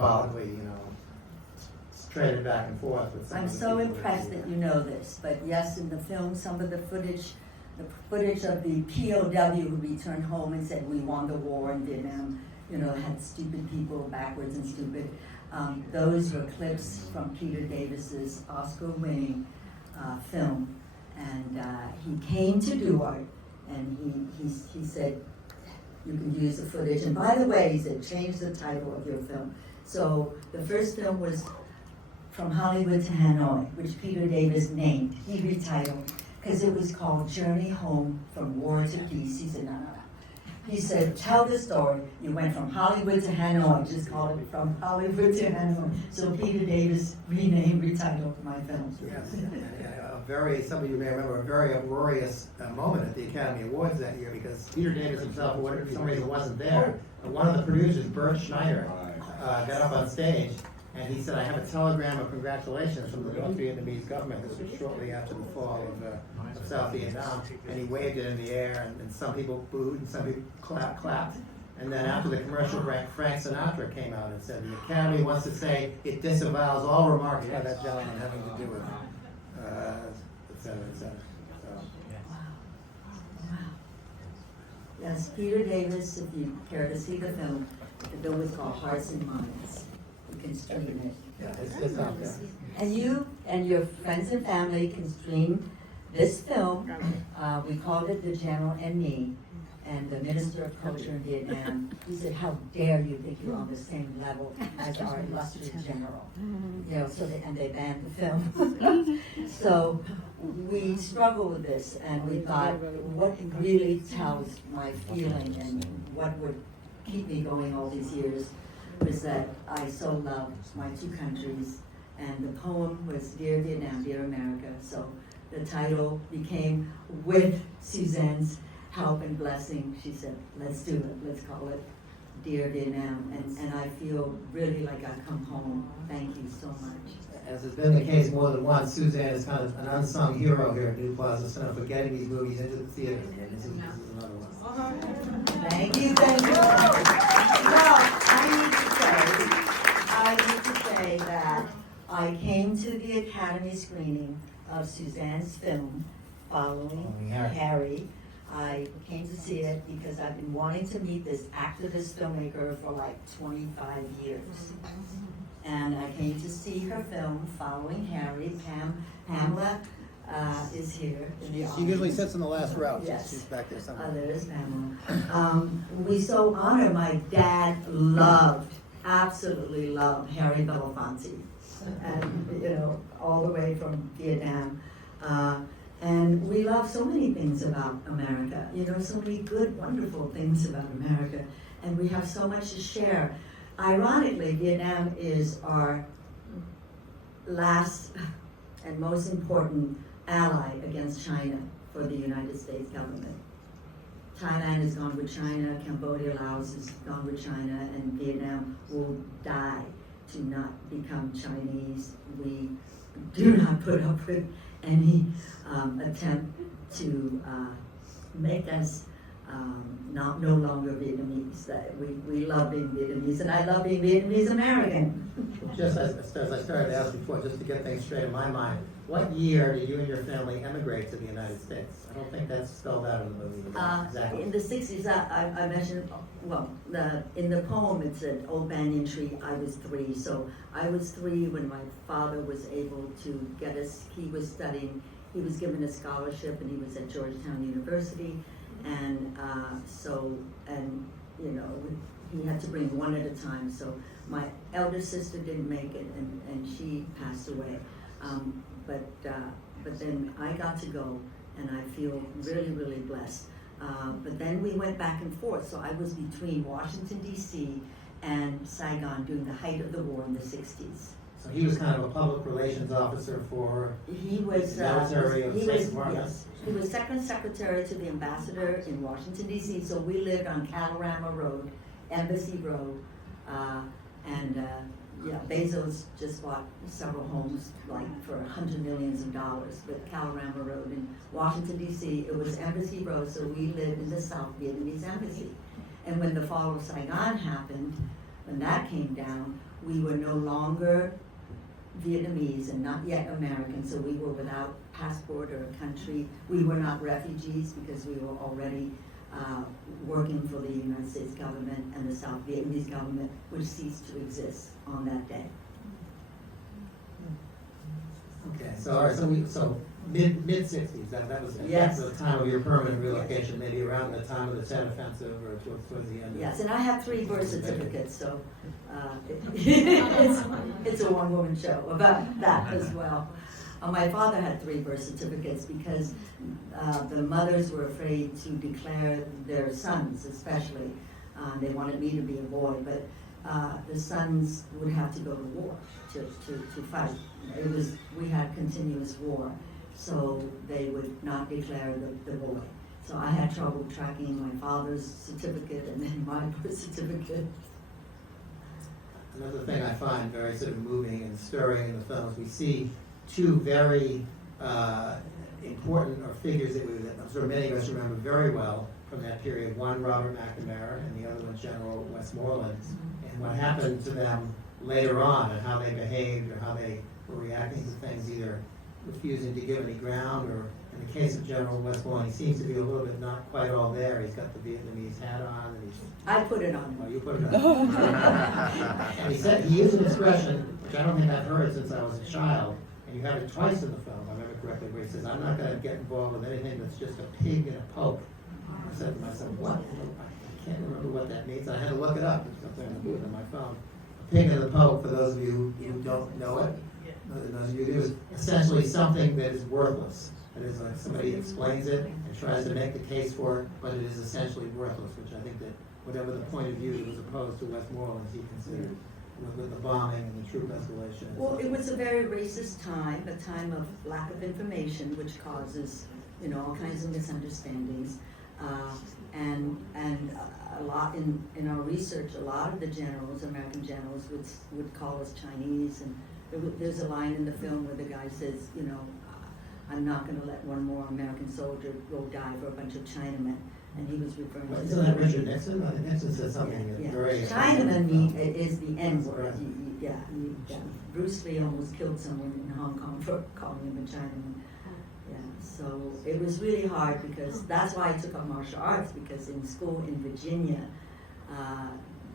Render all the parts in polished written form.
involved. We, traded back and forth with some I'm of the so people impressed that you know this, but yes, in the film, some of the footage of the POW who returned home and said, we won the war in Vietnam, had stupid people backwards and stupid. Those were clips from Peter Davis's Oscar-winning film. And he came to Duarte, and he said, you can use the footage. And by the way, he said, change the title of your film. So the first film was From Hollywood to Hanoi, which Peter Davis named. He retitled, because it was called Journey Home from War to Peace. He said, no. He said, tell the story. You went from Hollywood to Hanoi. Just call it From Hollywood to Hanoi. So Peter Davis renamed, retitled my film. Yes, some of you may remember a very uproarious moment at the Academy Awards that year, because Peter Davis himself, for some reason, wasn't there. One of the producers, Bert Schneider, got up on stage, and he said, I have a telegram of congratulations from the North Vietnamese government. This was shortly after the fall of South Vietnam, and he waved it in the air, and some people booed, and some people clapped. And then after the commercial break, Frank Sinatra came out and said, the Academy wants to say it disavows all remarks by that gentleman having to do with et cetera, et cetera. So. Wow. Yes, Peter Davis, if you care to see the film is called Hearts and Minds. You can stream it. Yeah, it's out there. And you and your friends and family can stream this film. We called it The General and Me. And the Minister of Culture in Vietnam, he said, how dare you think you're on the same level as our illustrious general? And they banned the film. So we struggled with this, and we thought, what really tells my feeling and what would keep me going all these years was that I so loved my two countries, and the poem was Dear Vietnam, Dear America. So the title became, with Suzanne's help and blessing, she said, let's do it, let's call it Dear Vietnam. And I feel really like I've come home. Thank you so much. As has been the case more than once, Susanne is kind of an unsung hero here at New Plaza Center for getting these movies into the theater. And this is another one. Thank you. Well, I need to say that I came to the Academy screening of Suzanne's film, Following Harry. I came to see it because I've been wanting to meet this activist filmmaker for like 25 years. And I came to see her film, Following Harry. Pamela is here in the audience. She usually sits in the last row. Yes. She's back there somewhere. There's Pamela. We so honor, my dad absolutely loved Harry Belafonte. And, all the way from Vietnam. And we love so many things about America, so many good, wonderful things about America. And we have so much to share. Ironically, Vietnam is our last and most important ally against China for the United States government. Thailand has gone with China, Cambodia, Laos has gone with China, and Vietnam will die to not become Chinese. We do not put up with any attempt to make us no longer Vietnamese. We love being Vietnamese, and I love being Vietnamese-American. Just as I started to ask before, just to get things straight in my mind, what year did you and your family emigrate to the United States? I don't think that's spelled out in the movie. Exactly. In the 60s, I mentioned, in the poem it said, Old Banyan Tree, I was 3. So I was 3 when my father was able to get us, he was studying, he was given a scholarship, and he was at Georgetown University. And he had to bring one at a time. So my elder sister didn't make it, and she passed away. But then I got to go, and I feel really, really blessed. But then we went back and forth. So I was between Washington, D.C. and Saigon during the height of the war in the 60s. So he was kind of a public relations officer for military of State Department? Yes. He was second secretary to the ambassador in Washington, D.C., so we lived on Calorama Road, Embassy Road, Bezos just bought several homes, for $100 million, but Calorama Road in Washington, D.C., it was Embassy Road, so we lived in the South Vietnamese Embassy. And when the fall of Saigon happened, When that came down, we were no longer Vietnamese and not yet American, so we were without passport or country. We were not refugees because we were already working for the United States government and the South Vietnamese government, which ceased to exist on that day. Okay, so, all right, so mid-60s, that was Yes. the time of your permanent relocation, maybe around the time of the Tet Offensive or towards the end. Yes, and I have 3 birth certificates, so it's a one-woman show about that as well. My father had 3 birth certificates because the mothers were afraid to declare their sons, especially. They wanted me to be a boy, but the sons would have to go to war to fight. We had continuous war, so they would not declare the boy. So I had trouble tracking my father's certificate and then my birth certificate. Another thing I find very sort of moving and stirring in the film is we see 2 very important figures that I'm sure many of us remember very well from that period. One, Robert McNamara, and the other one, General Westmoreland. And what happened to them later on and how they behaved or how they were reacting to things, either refusing to give any ground or, in the case of General Westmoreland, he seems to be a little bit not quite all there. He's got the Vietnamese hat on and he's... I put it on. Oh, you put it on. And he used an expression, which I don't think I've heard since I was a child, and you have it twice in the film, if I remember correctly, where he says, "I'm not going to get involved with anything that's just a pig in a poke." I said to myself, what? I can't remember what that means. I had to look it up. It's up there in the booth on my phone. A pig in the poke, for those of you who don't know it, those of you who do, is essentially something that is worthless. It is like somebody explains it and tries to make the case for it, but it is essentially worthless, which I think that whatever the point of view that was opposed to Westmoreland, he considered with the bombing and the troop escalation. Well, it was a very racist time, a time of lack of information, which causes, all kinds of misunderstandings. And a lot in our research, a lot of the generals, American generals, would call us Chinese. And there's a line in the film where the guy says, I'm not going to let one more American soldier go die for a bunch of Chinamen. And he was referring to... Isn't that Richard Nixon? I think Nixon said something very... Chinaman is the N-word. Bruce Lee almost killed someone in Hong Kong for calling him a Chinaman. Yeah, so it was really hard because that's why I took up martial arts, because in school in Virginia,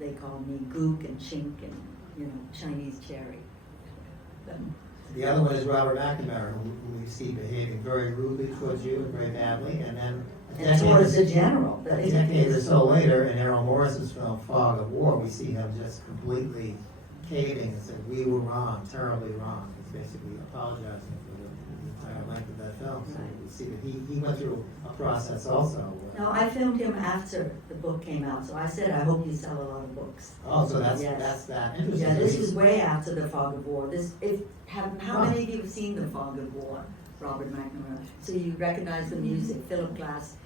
they called me Gook and Chink and, Chinese cherry. The other one is Robert McNamara, who we see behaving very rudely towards you and very badly, and then and towards the general. A decade or so later, in Errol Morris's film Fog of War, we see him just completely caving and saying, "We were wrong, terribly wrong." He's basically apologizing for the entire length of that film. So we see that he went through a process also. No, I filmed him after the book came out, so I said, I hope you sell a lot of books. Oh, so that's that interesting. Yeah, this is way after the Fog of War. How many of you have seen the Fog of War, Robert McNamara? So you recognize the music. Philip Glass,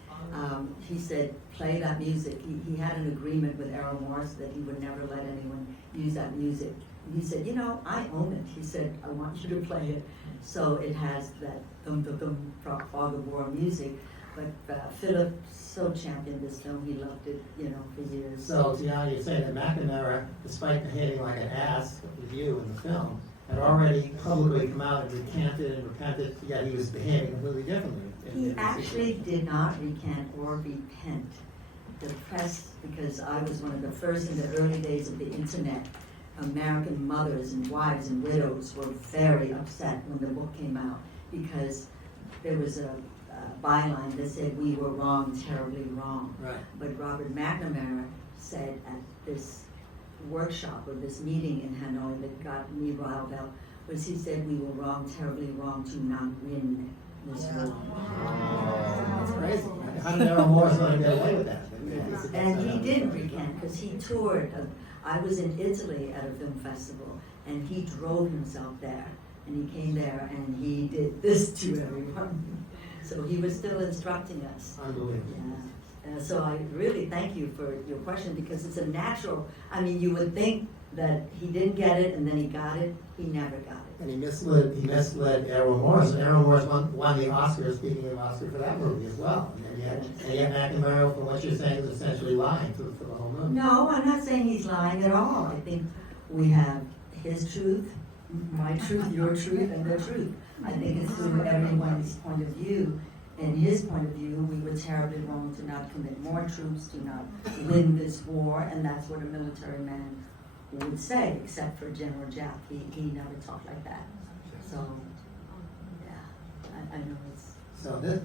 he said, play that music. He had an agreement with Errol Morris that he would never let anyone use that music. And he said, I own it. He said, I want you to play it. So it has that dum-dum-dum Fog of War music. But Philip so championed this film, he loved it, for years. So, Tiana, you're saying that McNamara, despite behaving like an ass with you in the film, had already publicly come out and recanted and repented, yet he was behaving completely differently. He actually did not recant or repent. The press, because I was one of the first in the early days of the internet, American mothers and wives and widows were very upset when the book came out because there was a byline that said we were wrong, terribly wrong. Right. But Robert McNamara said at this workshop or this meeting in Hanoi that got me riled up was he said we were wrong, terribly wrong to not win this war. That's crazy. How did Errol Morris let him get away with that? Yeah. And he didn't recant because he toured. I was in Italy at a film festival and he drove himself there and he came there and he did this to everyone. So he was still instructing us. Unbelievable. Yeah. So I really thank you for your question because it's a natural, you would think that he didn't get it and then he got it, he never got it. And he misled Errol Morris, and Errol Morris won the Oscar, speaking of Oscar, for that movie as well. And yet McNamara, from what you're saying, is essentially lying for the whole movie. No, I'm not saying he's lying at all. I think we have his truth, my truth, your truth, and their truth. I think it's through everyone's point of view. In his point of view, we were terribly wrong to not commit more troops, to not win this war, and that's what a military man would say, except for General Jap. He never talked like that. So, yeah, I know it's... So the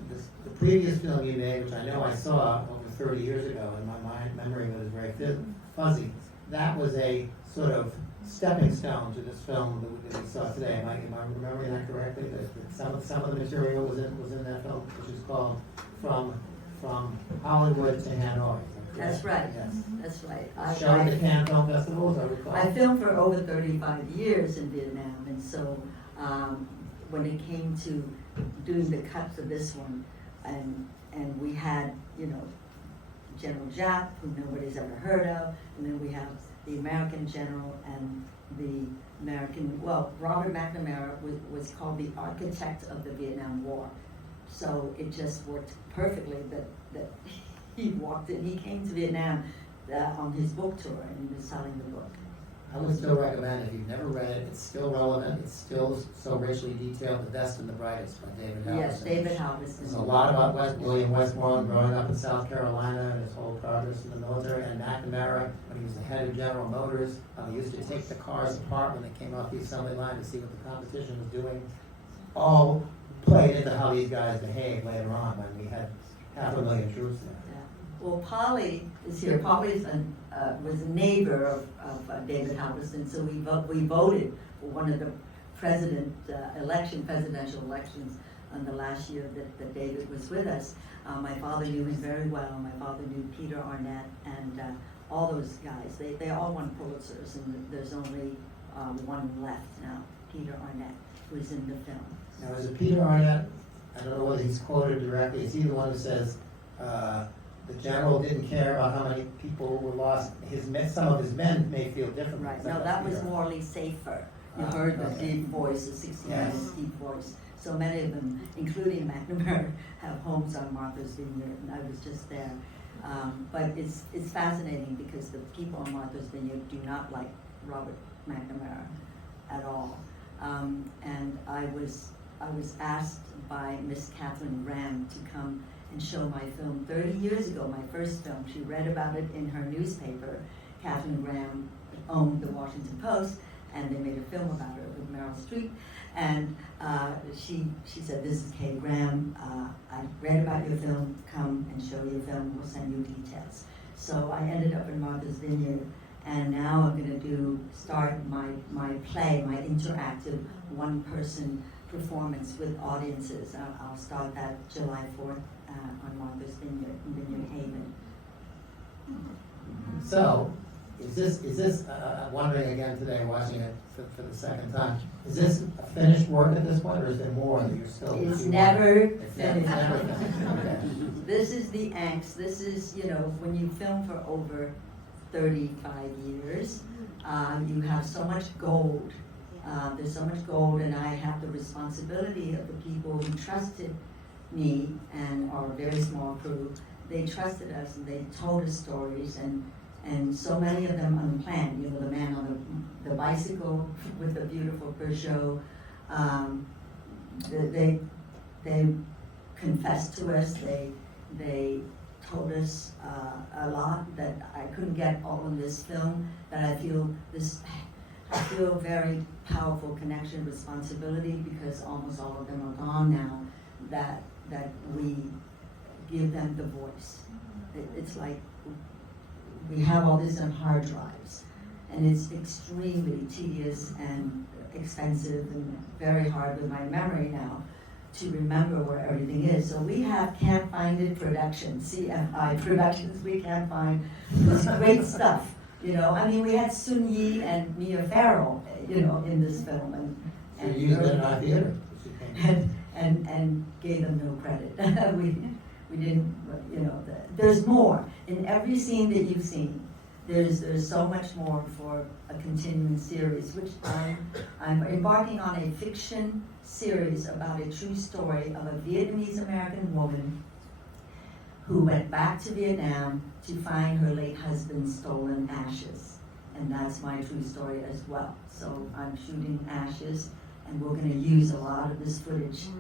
previous film you made, which I know I saw over 30 years ago, and my memory was very fuzzy, that was a sort of stepping stone to this film that we saw today. Am I remembering that correctly? That some of the material was in that film, which is called From Hollywood to Hanoi. That's right. Yes. That's right. Shown at the Cannes Film Festival, as I recall. I filmed for over 35 years in Vietnam, and so when it came to doing the cut for this one, and we had, General Jap, who nobody's ever heard of, and then we have the American general and the American, Robert McNamara was called the architect of the Vietnam War. So it just worked perfectly that he walked in, he came to Vietnam on his book tour, and he was selling the book. I would still recommend, if you've never read it, it's still relevant, it's still so racially detailed, The Best and the Brightest by David Halberstam. Yes, David Halberstam. There's a lot about William Westmoreland growing up in South Carolina and his whole progress in the military, and McNamara, when he was the head of General Motors, he used to take the cars apart when they came off the assembly line to see what the competition was doing. All played into how these guys behaved later on when we had 500,000 troops there. Well, Polly is here. Polly was a neighbor of David Halberstam, so we voted for one of the presidential elections on the last year that David was with us. My father knew him very well. My father knew Peter Arnett and all those guys. They all won Pulitzers, and there's only one left now, Peter Arnett, who's in the film. Now, is it Peter Arnett? I don't know whether he's quoted directly. Is he the one who says, the general didn't care about how many people were lost? Some of his men may feel differently. Right. No, that was Morley Safer. You heard the deep voice, the 60s deep voice. So many of them, including McNamara, have homes on Martha's Vineyard, and I was just there. But it's fascinating because the people on Martha's Vineyard do not like Robert McNamara at all. And I was asked by Miss Catherine Ram to come and show my film 30 years ago, my first film. She read about it in her newspaper. Catherine Ram owned the Washington Post, and they made a film about it with Meryl Streep. And she said, "This is Kay Graham. I read about your film. Come and show your film. We'll send you details." So I ended up in Martha's Vineyard, and now I'm going to start my play, my interactive one-person performance with audiences. I'll start that July 4th on Martha's Vineyard in Vineyard Haven. So, is this wondering again today, watching it for the second time, is this a finished work at this point, or is there more that you're still... It's never It's finished. never finished, okay. This is the angst. This is, when you film for over 35 years, you have so much gold. There's so much gold, and I have the responsibility of the people who trusted me and our very small crew. They trusted us, and they told us stories, and so many of them unplanned. The man on the bicycle with the beautiful Peugeot. They confessed to us. They told us a lot that I couldn't get all in this film. But I feel a very powerful connection, responsibility, because almost all of them are gone now. That we give them the voice. It's like we have all this on hard drives, and it's extremely tedious and expensive and very hard with my memory now to remember where everything is. So we have Can't Find It Productions, CFI Productions. We can't find this great stuff. We had Sun Yi and Mia Farrow, in this film, So you used it in our theater. and gave them no credit. we didn't, there's more. In every scene that you've seen, there's so much more for a continuing series, which I'm embarking on a fiction series about a true story of a Vietnamese-American woman who went back to Vietnam to find her late husband's stolen ashes. And that's my true story as well. So I'm shooting ashes, and we're gonna use a lot of this footage